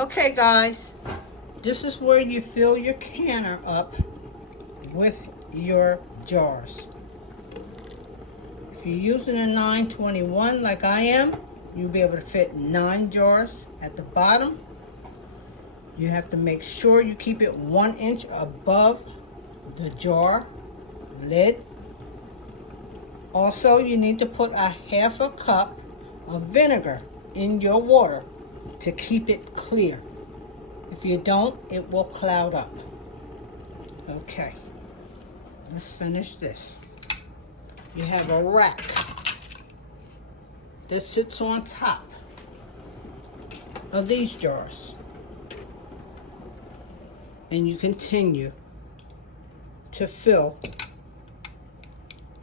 Okay guys, this is where you fill your canner up with your jars. If you're using a 921 like I am, you'll be able to fit 9 jars at the bottom. You have to make sure you keep it 1 inch above the jar lid. Also, you need to put a half a cup of vinegar in your water to keep it clear. If you don't, it will cloud up. Okay, let's finish this. You have a rack that sits on top of these jars. And you continue to fill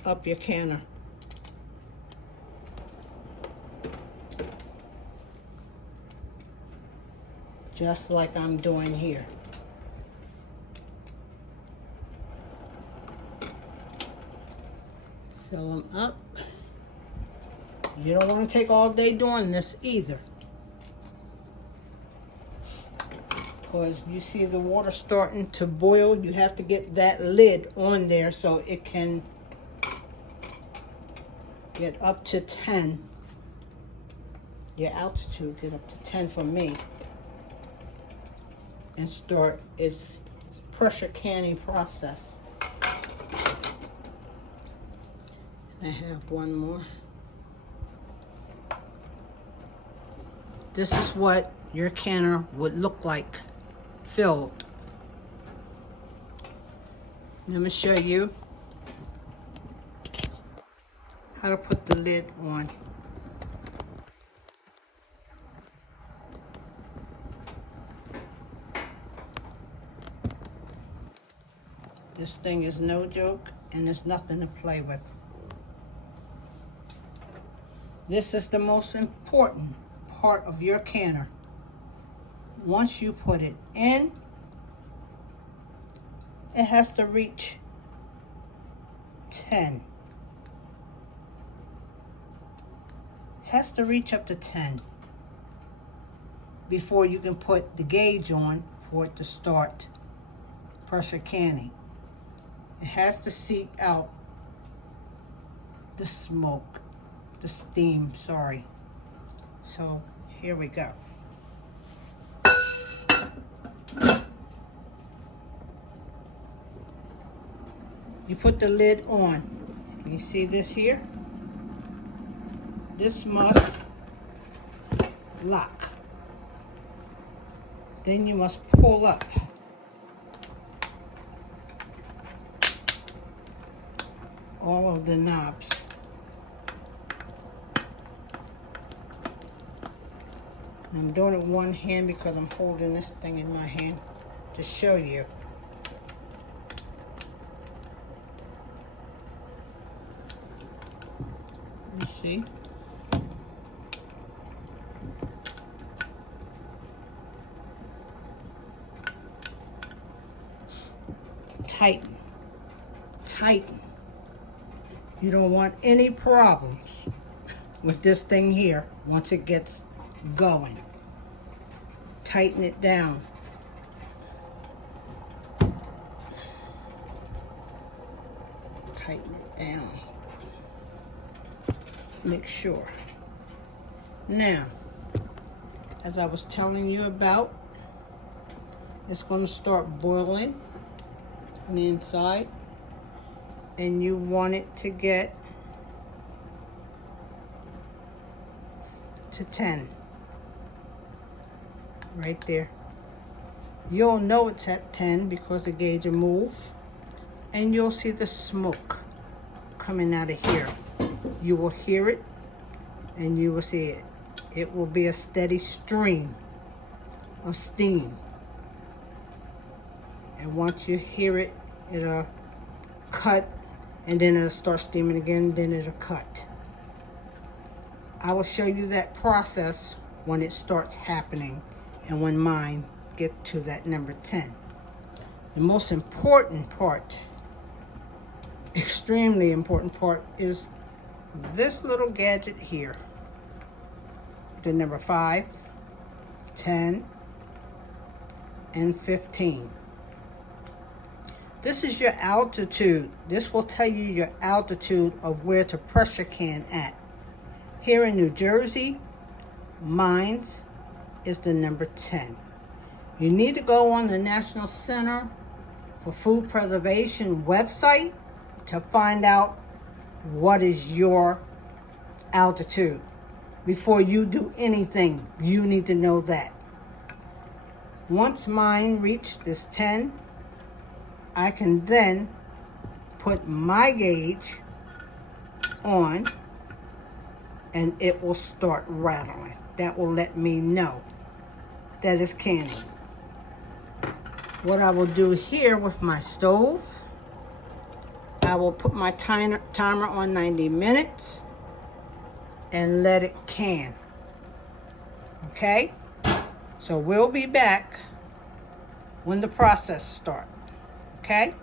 up your canner. Just like I'm doing here. Fill them up. You don't want to take all day doing this either, because you see the water starting to boil. You have to get that lid on there so it can get up to 10. Your altitude get up to 10 for me, and start its pressure canning process. I have one more. This is what your canner would look like filled. Let me show you how to put the lid on. This thing is no joke, and it's nothing to play with. This is the most important part of your canner. Once you put it in, it has to reach 10. It has to reach up to 10 before you can put the gauge on for it to start pressure canning. It has to seep out the smoke, the steam, sorry. So here we go. You put the lid on. Can you see this here? This must lock. Then you must pull up. All of the knobs. I'm doing it one hand because I'm holding this thing in my hand to show you. You see? Tighten. Tighten. You don't want any problems with this thing here once it gets going. Tighten it down. Tighten it down. Make sure. Now, as I was telling you about, it's going to start boiling on the inside, and you want it to get to 10. Right there. You'll know it's at 10 because the gauge will move, and you'll see the smoke coming out of here. You will hear it, and you will see it. It will be a steady stream of steam. And once you hear it, it'll cut, and then it'll start steaming again, then it'll cut. I will show you that process when it starts happening and when mine get to that number 10. The most important part, extremely important part, is this little gadget here. The number 5, 10, 115. This is your altitude. This will tell you your altitude of where to pressure can at. Here in New Jersey, mine is the number 10. You need to go on the National Center for Food Preservation website to find out what is your altitude. Before you do anything, you need to know that. Once mine reached this 10, I can then put my gauge on and it will start rattling. That will let me know that it's canning. What I will do here with my stove, I will put my timer on 90 minutes and let it can. Okay? So we'll be back when the process starts. Okay?